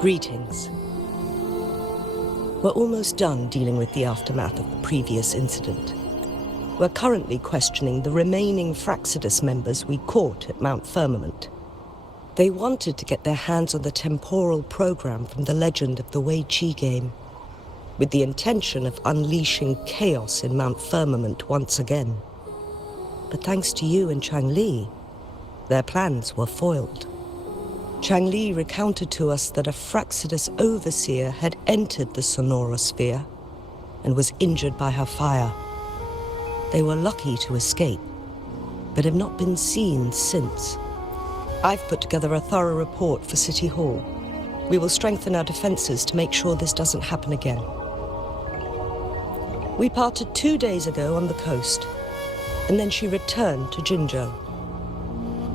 Greetings. We're almost done dealing with the aftermath of the previous incident. We're currently questioning the remaining Fraxidus members we caught at Mount Firmament. They wanted to get their hands on the temporal program from the legend of the Wei Qi game, with the intention of unleashing chaos in Mount Firmament once again. But thanks to you and Chang Li, their plans were foiled. Chang Li recounted to us that a Fraxidus overseer had entered the Sonora sphere and was injured by her fire. They were lucky to escape, but have not been seen since. I've put together a thorough report for City Hall. We will strengthen our defenses to make sure this doesn't happen again. We parted 2 days ago on the coast, and then she returned to Jinzhou.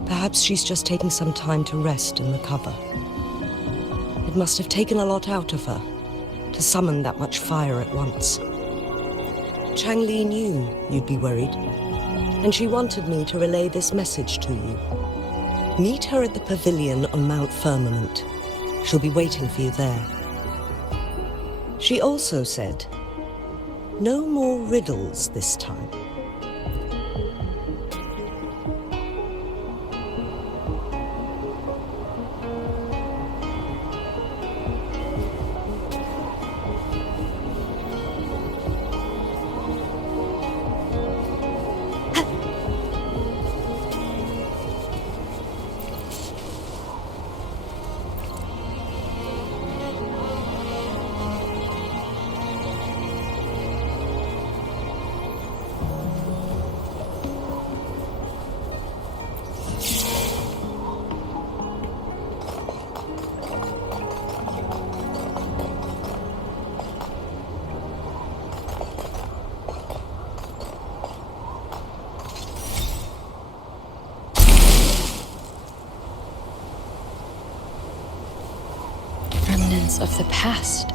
Perhaps she's just taking some time to rest and recover. It must have taken a lot out of her to summon that much fire at once. Chang Li knew you'd be worried, and she wanted me to relay this message to you. Meet her at the pavilion on Mount Firmament. She'll be waiting for you there. She also said, no more riddles this time. Remnants of the past.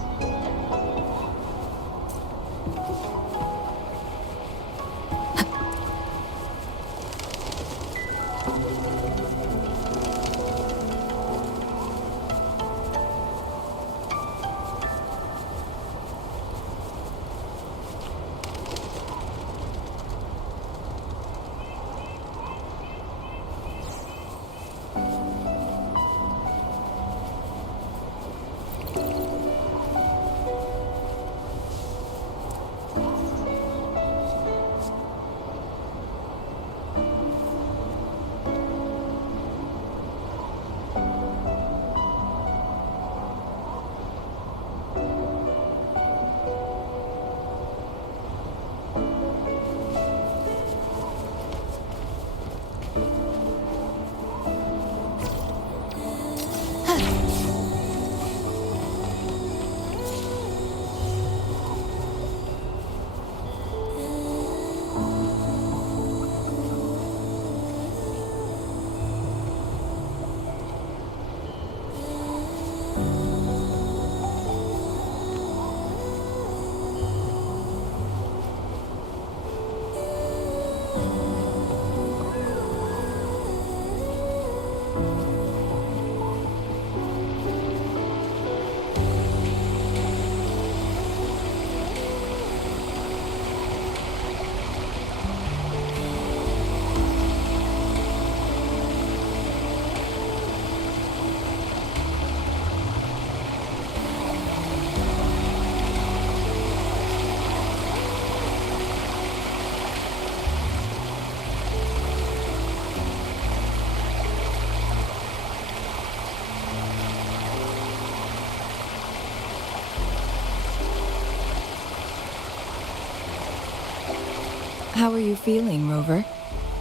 How are you feeling, Rover?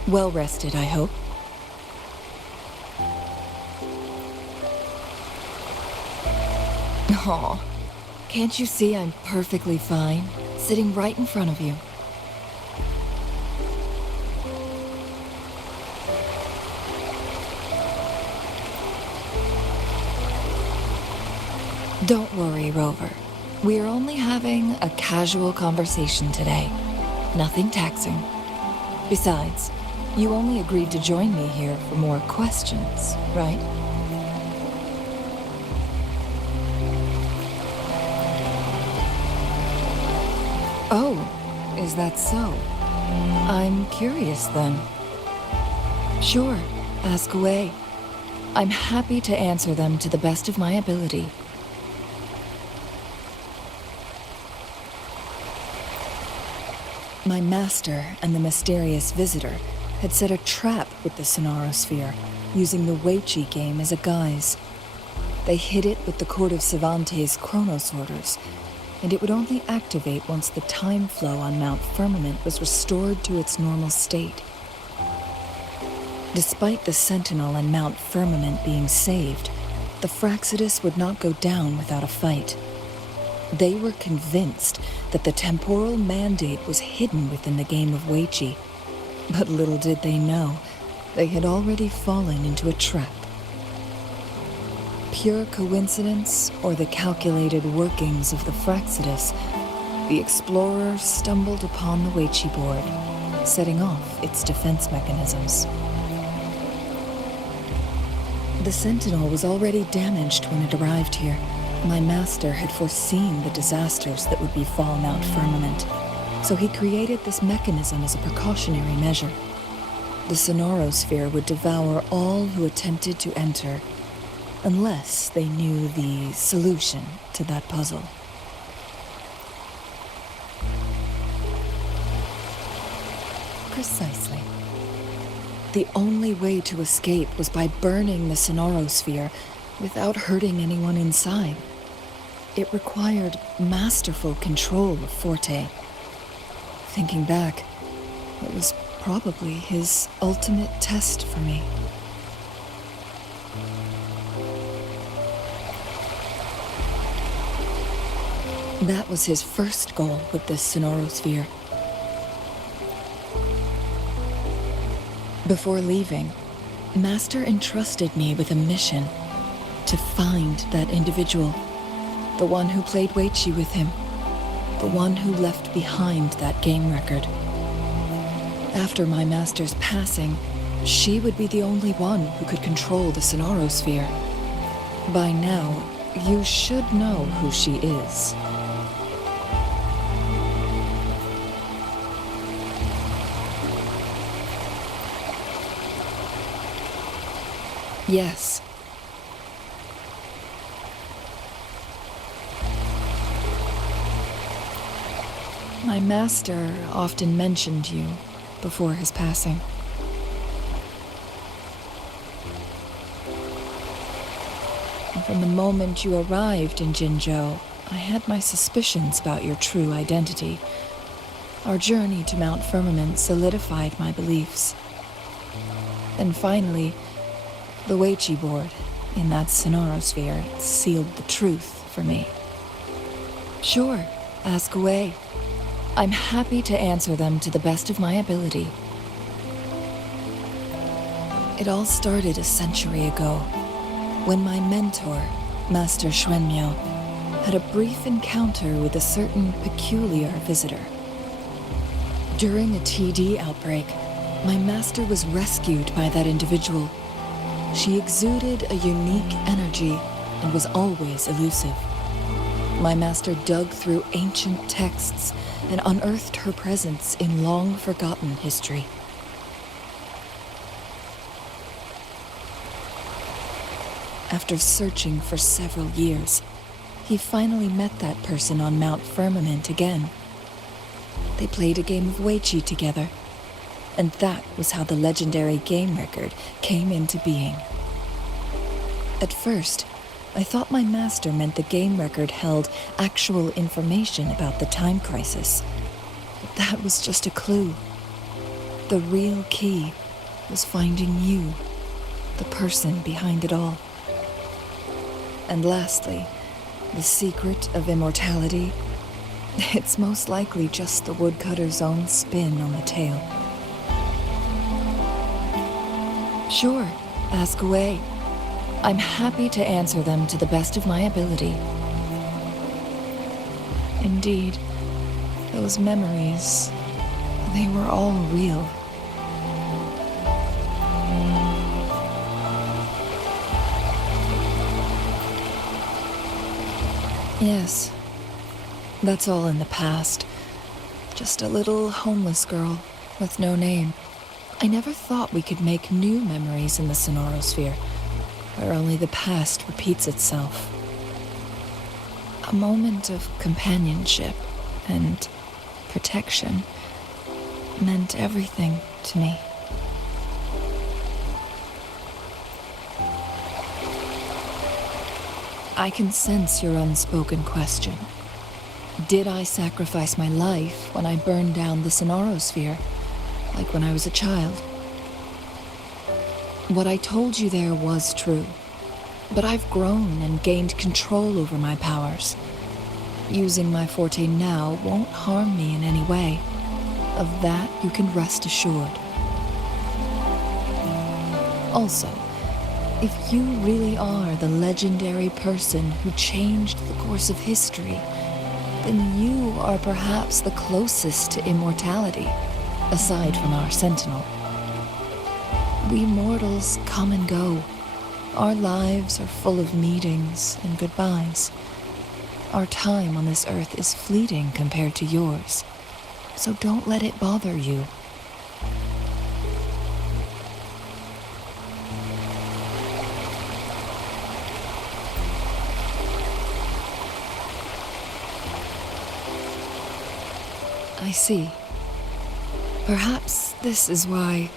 Well rested, I hope. Aw, can't you see I'm perfectly fine, sitting right in front of you? Don't worry, Rover. We're only having a casual conversation today. Nothing taxing. Besides, you only agreed to join me here for more questions, right? Oh, is that so? I'm curious then. Sure, ask away. I'm happy to answer them to the best of my ability. My master and the mysterious visitor had set a trap with the Sonarosphere, using the Weiqi game as a guise. They hid it with the Court of Cervantes' Chronos orders, and it would only activate once the time flow on Mount Firmament was restored to its normal state. Despite the Sentinel and Mount Firmament being saved, the Fraxidus would not go down without a fight. They were convinced that the temporal mandate was hidden within the game of Weiqi, but little did they know, they had already fallen into a trap. Pure coincidence or the calculated workings of the Fraxidus, the explorer stumbled upon the Weiqi board, setting off its defense mechanisms. The Sentinel was already damaged when it arrived here. My master had foreseen the disasters that would befall Mount Firmament, so he created this mechanism as a precautionary measure. The Sonarosphere would devour all who attempted to enter, unless they knew the solution to that puzzle. Precisely. The only way to escape was by burning the Sonarosphere without hurting anyone inside. It required masterful control of Forte. Thinking back, it was probably his ultimate test for me. That was his first goal with this Sonarosphere. Before leaving, Master entrusted me with a mission to find that individual, the one who played Weiqi with him, the one who left behind that game record. After my master's passing, she would be the only one who could control the Sonarosphere. By now, you should know who she is. Yes. My master often mentioned you before his passing. And from the moment you arrived in Jinzhou, I had my suspicions about your true identity. Our journey to Mount Firmament solidified my beliefs. And finally, the Weiqi board in that Sonarosphere sealed the truth for me. Sure, ask away. I'm happy to answer them to the best of my ability. It all started a century ago, when my mentor, Master Xuanmiao, had a brief encounter with a certain peculiar visitor. During a TD outbreak, my master was rescued by that individual. She exuded a unique energy and was always elusive. My master dug through ancient texts and unearthed her presence in long-forgotten history. After searching for several years, he finally met that person on Mount Firmament again. They played a game of Weiqi together, and that was how the legendary game record came into being. At first, I thought my master meant the game record held actual information about the time crisis. But that was just a clue. The real key was finding you, the person behind it all. And lastly, the secret of immortality. It's most likely just the woodcutter's own spin on the tale. Sure, ask away. I'm happy to answer them to the best of my ability. Indeed, those memories, they were all real. Yes, that's all in the past. just a little homeless girl with no name. I never thought we could make new memories in the Sonorosphere, where only the past repeats itself. A moment of companionship and protection meant everything to me. I can sense your unspoken question. Did I sacrifice my life when I burned down the Sonorosphere, like when I was a child? What I told you there was true, but I've grown and gained control over my powers. Using my forte now won't harm me in any way. Of that you can rest assured. Also, if you really are the legendary person who changed the course of history, then you are perhaps the closest to immortality, aside from our sentinel. We mortals come and go. Our lives are full of meetings and goodbyes. Our time on this earth is fleeting compared to yours, so don't let it bother you. I see. Perhaps this is why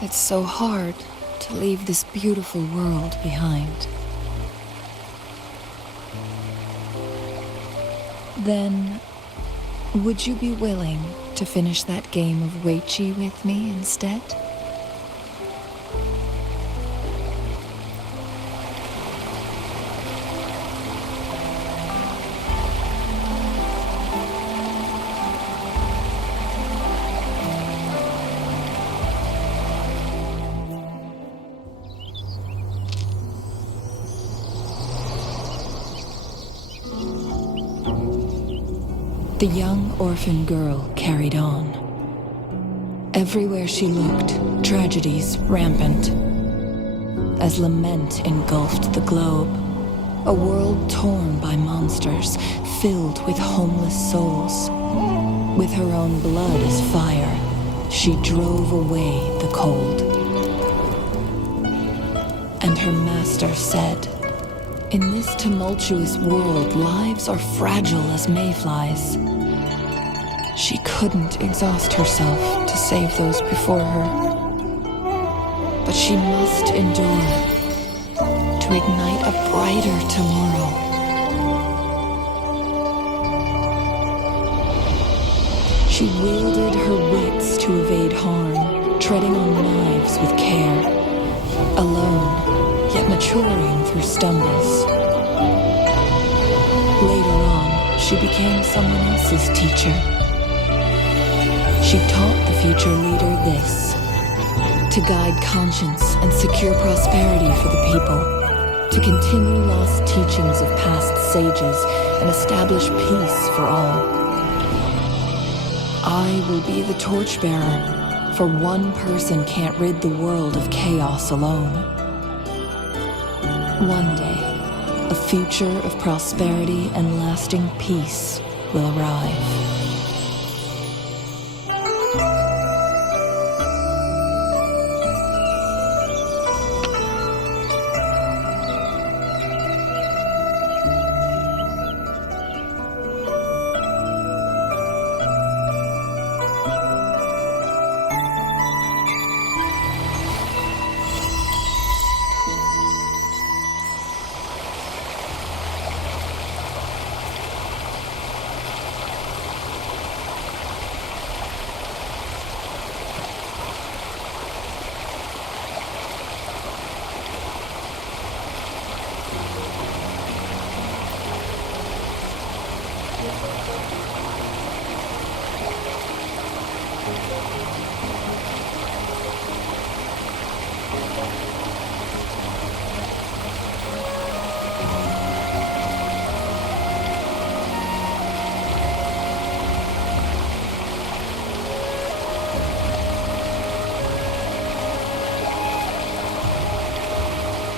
it's so hard to leave this beautiful world behind. Then, would you be willing to finish that game of Weiqi with me instead? The young orphan girl carried on. Everywhere she looked, tragedies rampant. As lament engulfed the globe, a world torn by monsters, filled with homeless souls. With her own blood as fire, she drove away the cold. And her master said, "In this tumultuous world, lives are fragile as mayflies." She couldn't exhaust herself to save those before her. But she must endure to ignite a brighter tomorrow. She wielded her wits to evade harm, treading on knives with care. Alone, yet maturing through stumbles. Later on, she became someone else's teacher. She taught the future leader this: to guide conscience and secure prosperity for the people, to continue lost teachings of past sages and establish peace for all. I will be the torchbearer, for one person can't rid the world of chaos alone. One day, a future of prosperity and lasting peace will arrive.